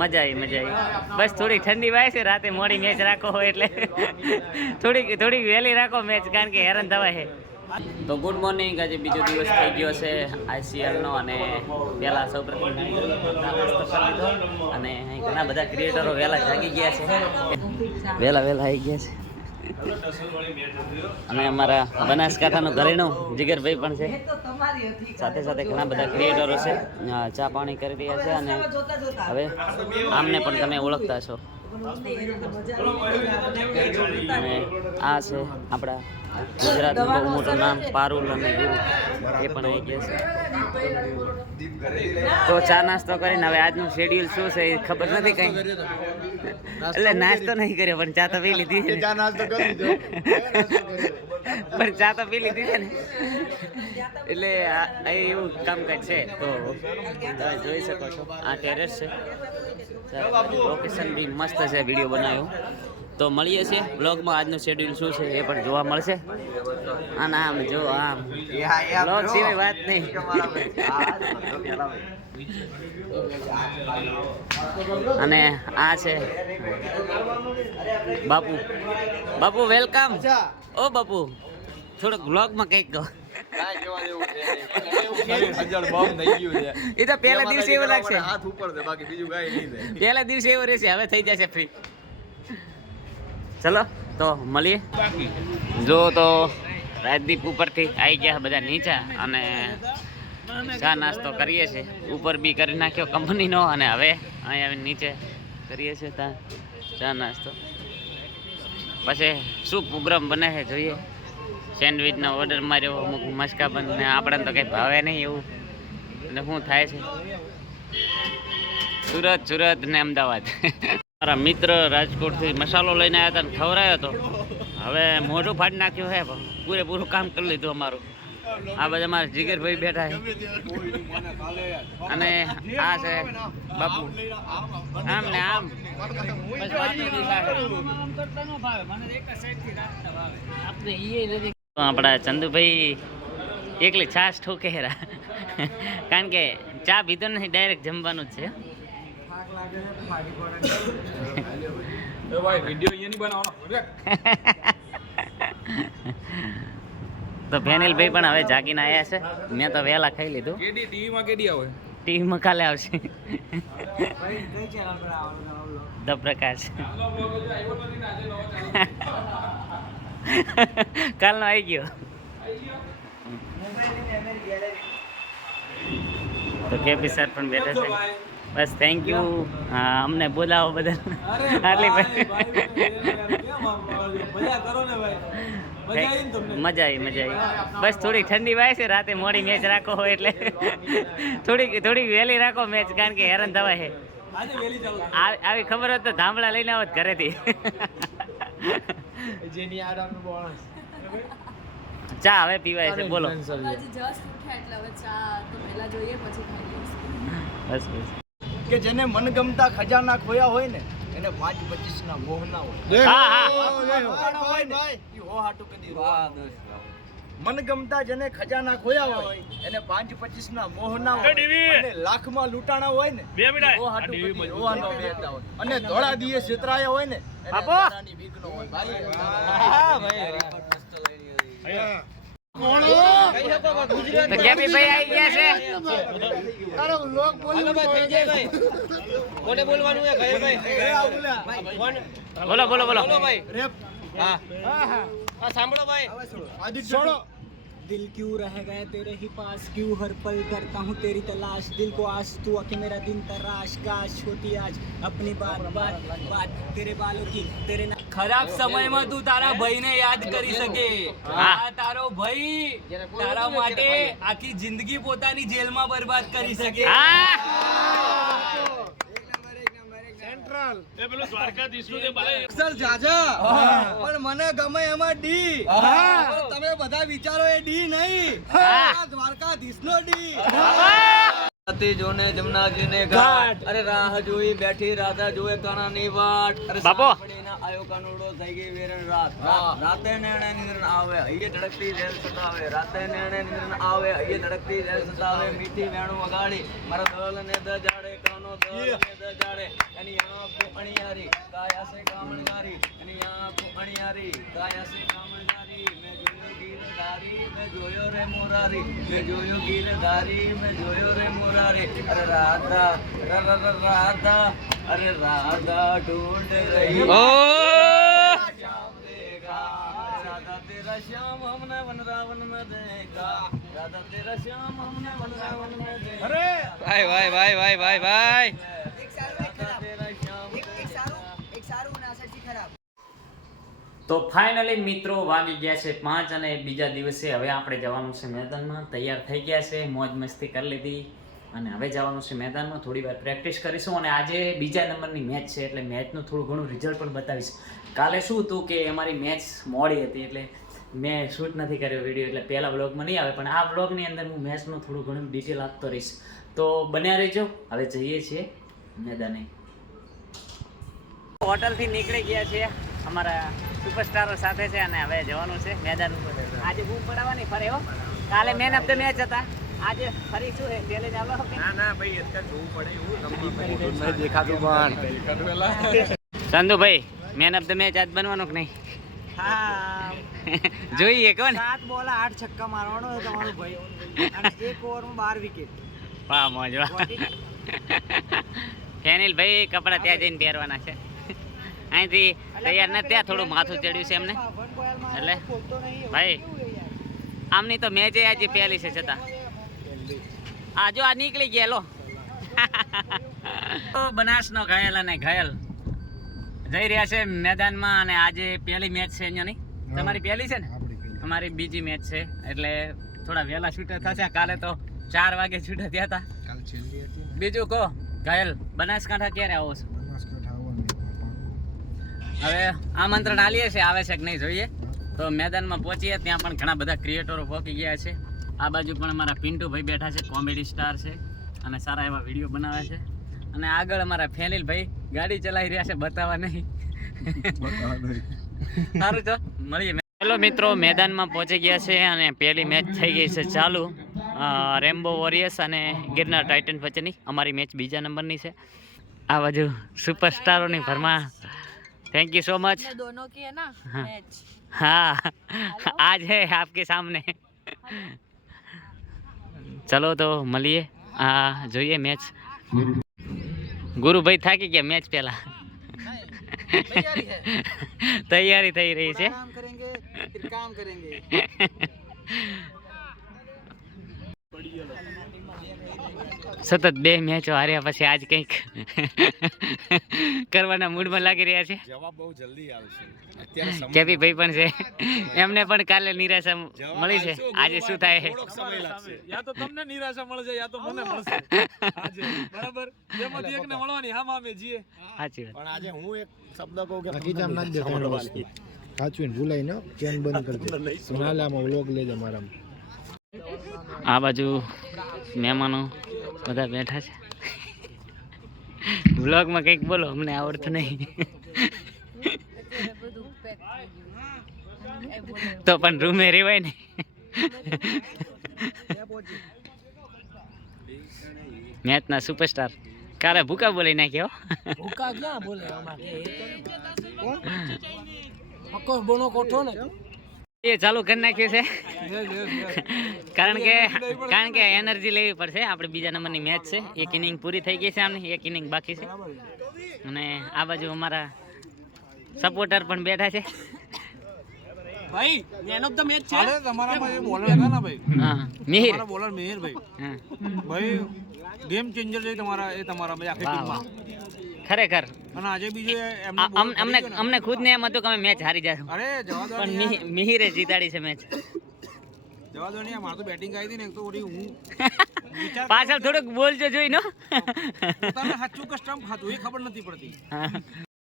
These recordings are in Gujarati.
મજા આવી બસ થોડી ઠંડી વાય છે રાતે મોડી મેચ રાખો હોય એટલે થોડીક વહેલી રાખો મેચ કારણ કે હેરાન થવાય છે. તો ગુડ મોર્નિંગ, આજે બીજો દિવસ થઈ ગયો છે ICLનો અને પહેલાં સૌપ્રથમ અને ઘણા બધા ક્રિએટરો વહેલા જાગી ગયા છે, વહેલા આવી ગયા છે અને અમારા બનાસકાંઠાનું ઘરેણું જીગરભાઈ પણ છે, સાથે સાથે ઘણા બધા ક્રિએટરો છે, ચા પાણી કરી રહ્યા છે અને હવે આમને પણ તમે ઓળખતા છો. અને આ છે આપણા ગુજરાતનું બહુ મોટું નામ પારુલ અને ગુરુ, એ પણ આવી ગયા છે. તો ચા નાસ્તો કરીને હવે આજનું શેડ્યુલ શું છે એ ખબર નથી કઈ, એટલે નાસ્તો નહીં કર્યો પણ ચા તો પી લીધી છે, પણ ચા તો પી લીધી છે ને, એટલે એવું કામકાજ છે. તો તમે જોઈ શકો છો આ ટેરેસ છે, લોકેશન બી મસ્ત છે, વિડીયો બનાવ્યો. તો મળીએ છીએ બ્લોગમાં, આજનું શેડ્યુલ શું છે એ પણ જોવા મળશે. અને આમ જો આમ બ્લોગ સિવાય વાત નહીં. અને આ છે બાપુ વેલકમ. ઓ બાપુ થોડુંક બ્લોગમાં કંઈક કહો. એ તો પહેલા દિવસે એવું લાગશે, પહેલા દિવસે એવું રહેશે, હવે થઈ જશે ફ્રી. ચલો તો મળીએ. જો તો રાજદીપ ઉપરથી આવી ગયા બધા નીચે અને ચા નાસ્તો કરીએ છીએ, ઉપર બી કરી નાખ્યો કંપનીનો અને હવે અહીંયા નીચે કરીએ છીએ ચા નાસ્તો. પછી શું પ્રોગ્રામ બને છે જોઈએ. સેન્ડવિચનો ઓર્ડર માર્યો, અમુક મસ્કા બંધ ને આપણને તો કંઈ ભાવે નહીં એવું, અને શું થાય છે સુરત ને અમદાવાદ. મારા મિત્ર રાજકોટથી મસાલો લઈને આવ્યા હતા ને ખવડાયો હતો, હવે મોઢું ફાડી નાખ્યું છે, પૂરેપૂરું કામ કરી લીધું અમારું. આ બધા મારા જીગરભાઈ બેઠા છે અને આ છે બાપુ, આમ ને આમ આપણા ચંદુભાઈ એકલી છાશ ઠોકેરા, કારણ કે ચા પીધો નથી, ડાયરેક્ટ જમવાનું જ છે. તો ફેનિલભાઈ પણ હવે જાગીને આવ્યા છે, મેં તો વહેલા ખાઈ લીધું. ટીવીમાં કાલે આવશે ધ પ્રકાશ, કાલનો આવી ગયો. તો કેપી સર પણ બેઠા છે. બસ થેન્ક યુ અમને બોલાવો બધા. આટલી મજા આવી બસ થોડી ઠંડી વાય છે રાતે મોડી મેચ રાખો હોય એટલે થોડીક વહેલી રાખો મેચ, કારણ કે હેરાન થવાય છે. આવી ખબર હોત તો ધામળા લઈને આવત ઘરેથી. ચા હવે પીવાય છે, બોલો. બસ કે જેને મનગમતા ખજાના ખોયા હોય ને એને 5-25 ના મોહ ના હોય. મનગમતા જેને ખજાના ખોયા હોય એને 5-25 ના મોહ ના હોય, અને લાખમાં લૂંટાણા હોય ને રોવાનો બેતા હોય, અને ધોળા દિયે છેતરાયા હોય ને એને અંધારાની બીક નો હોય. તો કેપી ભાઈ આવી ગયા છે. બોલો સાંભળો ભાઈ. दिल क्यों रह गए तेरे ही पास, क्यों हर पल करता हूँ तेरी तलाश, दिल को आस तू आके मेरा दिन तराश, काश होती आज अपनी बात तेरे बालों की तेरे ખરાબ સમયમાં તું તારા ભાઈને યાદ કરી શકે. આ તારો ભાઈ તારા માટે આખી જિંદગી પોતાની જેલમાં બરબાદ કરી શકે. પણ મને ગમે એમાં ડી, તમે બધા વિચારો એ ડી નહીં, દ્વારકાધીશ નો ડી. જોને જમનાજીને ઘાટ અરે રાહ જોઈ બેઠી રાધા જોએ કાનાની વાટ અરે બાપો. સાંભળીને આયો કાનુડો થઈ ગઈ વેરણ રાત રાતે નેણે નિંદ્ર આવે હૈયે ધડકતી રેલ સતાવે રાતે નેણે નિંદ્ર આવે હૈયે ધડકતી રેલ સતાવે મીઠી વેણું વગાડી મારા દલ ને દજાડે કાનો દલ ને દજાડે એની આંખો અણિયારી કાયા સે કામણગારી એની આંખો અણિયારી કાયા સે કામણગારી મેં જોયો રે મોરારી મેં જોયો ગીરધારી મેં જોયો રે મોરારી અરે રાધા રાધા અરે રાધા ઢૂંઢ રહી श्याम देखा राधा तेरा श्याम हमने वनरावन में देखा राधा तेरा श्याम हमने वनरावन में देखा अरे ભાઈ ભાઈ ભાઈ ભાઈ ભાઈ ભાઈ राधा तेरा श्याम તો ફાઇનલી મિત્રો વાગી ગયા છે 5 અને બીજા દિવસે હવે આપણે જવાનું છે મેદાનમાં. તૈયાર થઈ ગયા છે, મોજ મસ્તી કરી લીધી અને હવે જવાનું છે મેદાનમાં. થોડી વાર પ્રેક્ટિસ કરીશું અને આજે બીજા નંબરની મેચ છે એટલે મેચનું થોડું ઘણું રિઝલ્ટ પણ બતાવીશ. કાલે શું હતું કે અમારી મેચ મોડી હતી એટલે મેં શૂટ નથી કર્યો વિડીયો, એટલે પહેલા બ્લોગમાં નહીં આવે, પણ આ બ્લોગની અંદર હું મેચનું થોડું ઘણું ડિટેલ આપતો રહીશ. તો બન્યા રહેજો. હવે જઈએ છીએ મેદાને. હોટલથી નીકળી ગયા છીએ અમારા સુપરસ્ટારો સાથે છે અને હવે જવાનું છે મેદાન ઉપર. આજે બૂમ પડાવવાની ફરે હો. કાલે મેન ઓફ ધ મેચ હતા, આજે ફરી શું છે ચેલેન્જ આવો? ના ના ભાઈ અત્યારે જોવું પડે એવું નથી દેખાતું. પણ Sandhubhai man of the match આજ બનવાનો કે નહીં? હા જોઈએ કોણ? 7 બોલ 8 છક્કા મારવાનો છે તમારો ભાઈ અને 1 ઓવરમાં 12 વિકેટ. વાહ મોજ વાહ. ફેનિલ ભાઈ કપડા ત્યાં જઈને પહેરવાના છે. અહીંથી તૈયાર નથી, ત્યાં થોડું માથું ચડ્યું છે એમને. એટલે ભાઈ આમની તો મેચ આજે પહેલી છે છતાં આ જો આ નીકળી ગયા લો. તો બનાસનો ઘાયલ અને ઘાયલ જઈ રહ્યા છે મેદાનમાં અને આજે પહેલી મેચ છે અહીંયા. નહીં તમારી પહેલી છે ને? અમારી બીજી મેચ છે એટલે થોડા વહેલા છૂટા થશે. કાલે તો 4 વાગે છૂટા થયા હતા. બીજું કહો ઘાયલ, બનાસકાંઠા ક્યારે આવો છો? હવે આમંત્રણ આલીએ છે, આવે છે કે નહીં જોઈએ. તો મેદાનમાં પહોંચીએ, ત્યાં પણ ઘણા બધા ક્રિએટરો પહોંચી ગયા છે. આ બાજુ પણ અમારા પિન્ટુભાઈ બેઠા છે, કોમેડી સ્ટાર છે અને સારા એવા વિડીયો બનાવે છે. અને આગળ અમારા ફેનિલભાઈ ગાડી ચલાવી રહ્યા છે, બતાવવા નહીં. સારું તો મળીએ. હેલો મિત્રો, મેદાનમાં પહોંચી ગયા છે અને પહેલી મેચ થઈ ગઈ છે ચાલુ. રેમ્બો વોરિયર્સ અને ગિરનાર ટાઇટન વચ્ચેની અમારી મેચ બીજા નંબરની છે. આ બાજુ સુપરસ્ટારોની ભરમાં. Thank you so much. दोनों की है ना मैच. हाँ आज है आपके सामने. चलो तो મળીએ. આ જોઈએ મેચ. ગુરુભાઈ થાકી ગયા મેચ પહેલા. તૈયારી થઈ રહી છે. काम करेंगे फिर काम करेंगे. સતત 2 મેચો હાર્યા પછી આજ કંઈક કરવાના મૂડમાં લાગી રહ્યા છે. જવાબ બહુ જલ્દી આવશે. અત્યારે કેપી ભાઈ પણ છે, એમને પણ કાલે નિરાશા મળી છે. આજે શું થાય? સમય લાગશે. યા તો તમને નિરાશા મળશે યા તો મને મળશે આજે બરાબર જેમાંથી એકને મળવાની હા મામે જીએ. સાચી વાત. પણ આજે હું એક શબ્દ કહું કે હકીકત નાખ દે ત્રણ વસ્તુ સાચવીને ભૂલાય ન ચેન બંધ કરી દે નાલામાં વ્લોગ લેજે મારામાં. આ બાજુ મહેમાનો બધા બેઠા છે. વ્લોગમાં કંઈક બોલો, અમને આવડતું નહીં. તો પણ રૂમે રેવાય ને. મેચના સુપરસ્ટાર કાલે ભૂકા બોલી નાખ્યો. भूखा क्या बोले हमारे पक्को बोनो कोठो ने એ ચાલુ કરી નાખ્યું છે કારણ કે એનર્જી લેવી પડશે. આપણે બીજા નંબરની મેચ છે, એક ઇનિંગ પૂરી થઈ ગઈ છે, આમની એક ઇનિંગ બાકી છે. અને આ બાજુ અમારા સપોર્ટર પણ બેઠા છે. भाई मैन ऑफ द मैच છે. અરે તમારામાં જે બોલર હતા ને ભાઈ, હા મિહિર. તમારા બોલર મિહિર ભાઈ, હા ભાઈ ગેમ ચેન્જર છે તમારા, એ તમારા ભાઈ આખી વાહ ટીમમાં. ખરેખર અને આજે બીજું એમને અમને ખુદને એમ હતું કે અમે મેચ હારી જશું, અરે જવા દો પણ ને યાર. મિહિરે જીતાડી છે મેચ. જવા દો ને યાર, મારે તો બેટિંગ આવી હતી ને એક તો વળી હું વિચાર પાછળ થોડુંક બોલજો જોઈ નો. પોતાને સાચું કે સ્ટમ્પ ખાતું એ ખબર નથી પડતી.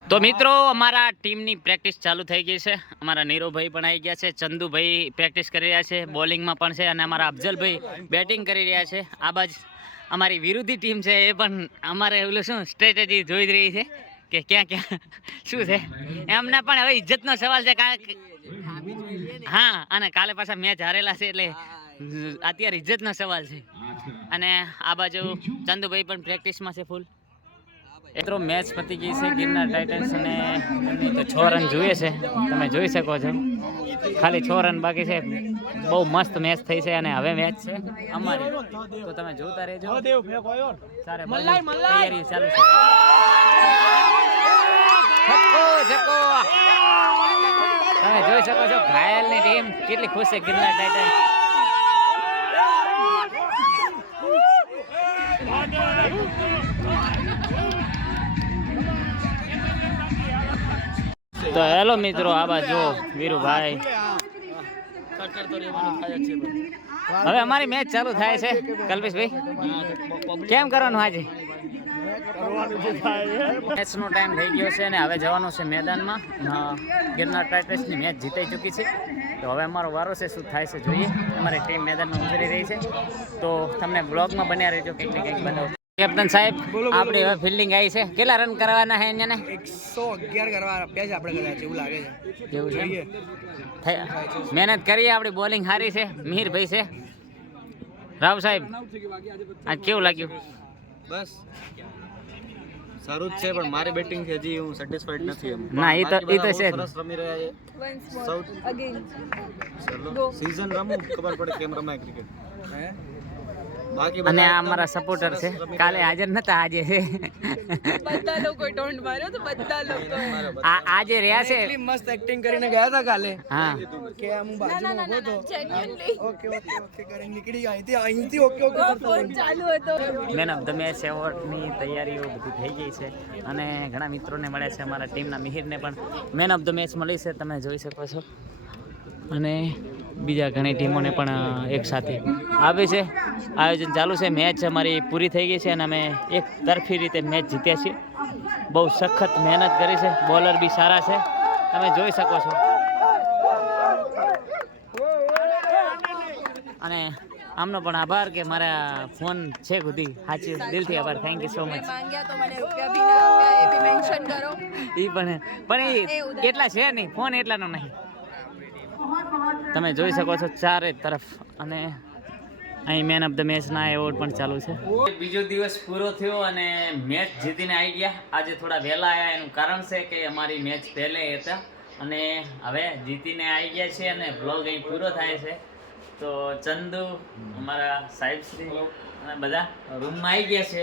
તો મિત્રો અમારા ટીમની પ્રેક્ટિસ ચાલુ થઈ ગઈ છે. અમારા નીરુભાઈ પણ આવી ગયા છે, ચંદુભાઈ પ્રેક્ટિસ કરી રહ્યા છે, બોલિંગમાં પણ છે, અને અમારા અફજલભાઈ બેટિંગ કરી રહ્યા છે. આ બાજુ અમારી વિરોધી ટીમ છે એ પણ અમારે ઓલું શું સ્ટ્રેટેજી જોઈ જ રહી છે કે ક્યાં ક્યાં શું છે. એમને પણ હવે ઇજ્જતનો સવાલ છે કારણ કે હા, અને કાલે પાછા મેચ હારેલા છે એટલે અત્યારે ઇજ્જતનો સવાલ છે. અને આ બાજુ ચંદુભાઈ પણ પ્રેક્ટિસમાં છે ફૂલ. એટલો મેચ પતી ગઈ છે ગિરનાર ટાઇટન્સ અને એમની તો 6 રન જોઈએ છે, તમે જોઈ શકો છો. ખાલી 6 રન બાકી છે. બહુ મસ્ત મેચ થઈ છે અને હવે મેચ છે અમારી, તો તમે જોતા રહેજો. સારે તૈયારી ચાલુ છે. છક્કો છક્કો તમે જોઈ શકો છો. ઘાયલની ટીમ કેટલી ખુશ છે ગિરનાર ટાઇટન્સ. તો હેલો મિત્રો, આ બાજુ વીરુભાઈ. હવે અમારી મેચ ચાલુ થાય છે. કલ્પેશભાઈ કેમ કરવાનું આજે? મેચનો ટાઈમ થઈ ગયો છે અને હવે જવાનું છે મેદાનમાં. ગિરનાર ટાઇટન્સની મેચ જીતાઈ ચૂકી છે, તો હવે અમારો વારો છે. શું થાય છે જોઈએ. અમારી ટીમ મેદાનમાં ઉતરી રહી છે, તો તમને બ્લોગમાં બન્યા રહેજો. કંઈક ને કંઈક બનાવો. કેપ્ટન સાહેબ, આપણી હવે ફિલ્ડિંગ આવી છે. કેટલા રન કરવાના છે અહીંયા? 111 કરવા આપ્યા છે આપણે કદાચ, એવું લાગે છે. એવું છે. મહેનત કરીએ. આપણી બોલિંગ સારી છે. મિહિરભાઈ છે. રાવ સાહેબ, આ કેવું લાગ્યું? બસ સારું જ છે, પણ મારી બેટિંગ થી હજી હું સેટિસ્ફાઈડ નથી. ના, એ તો છે. સરસ રમી રહ્યા છે. સીઝન રમું ખબર પડે કેમ રમાય ક્રિકેટ. બાકી અને આ અમારા સપોર્ટર છે. કાલે હાજર નતા, આજે છે. બધા લોકો ટોન્ટ માર્યો તો બધા લોકો આજે રહ્યા છે. એટલી મસ્ત એક્ટિંગ કરીને ગયા હતા કાલે હા, કે હું બાજુમાં ઊભો હતો. જેન્યુઅલી ઓકે ઓકે ઓકે કરીને નીકળી ગયા. અહીંથી ઓકે ઓકે કરતો ફોન ચાલુ હતો. મેન ઓફ ધ મેચ એવોર્ડની તૈયારીઓ બધી થઈ ગઈ છે અને ઘણા મિત્રોને મળ્યા છે. અમારા ટીમના મિહિરને પણ મેન ઓફ ધ મેચ મળી છે, તમે જોઈ શકો છો. અને બીજા ઘણી ટીમોને પણ એક સાથે આવે છે. આયોજન ચાલુ છે. મેચ અમારી પૂરી થઈ ગઈ છે અને અમે એક તરફી રીતે મેચ જીત્યા છીએ. બહુ સખત મહેનત કરી છે. બોલર બી સારા છે, તમે જોઈ શકો છો. અને આમનો પણ આભાર કે મારા ફોન છે સુધી સાચી દિલથી આભાર. Thank you so much. માંગ્યા તો મને રૂપિયા બી ના આપ્યા, એ બી મેન્શન કરો. એ પણ એટલા છે નહીં, ફોન એટલાનો નહીં. તમે જોઈ શકો છો ચારે તરફ. અને અહીં મેન ઓફ ધ મેચના એવોર્ડ પણ ચાલુ છે. બીજો દિવસ પૂરો થયો અને મેચ જીતીને આવી ગયા. આજે થોડા વહેલા આવ્યા, એનું કારણ છે કે અમારી મેચ પહેલે હતા અને હવે જીતીને આવી ગયા છે અને બ્લોગ અહીં પૂરો થાય છે. તો ચંદુ, અમારા સાહેબશ્રી અને બધા રૂમમાં આવી ગયા છે.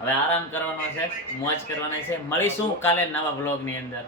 હવે આરામ કરવાનો છે, મોજ કરવાની છે. મળીશું કાલે નવા બ્લોગની અંદર.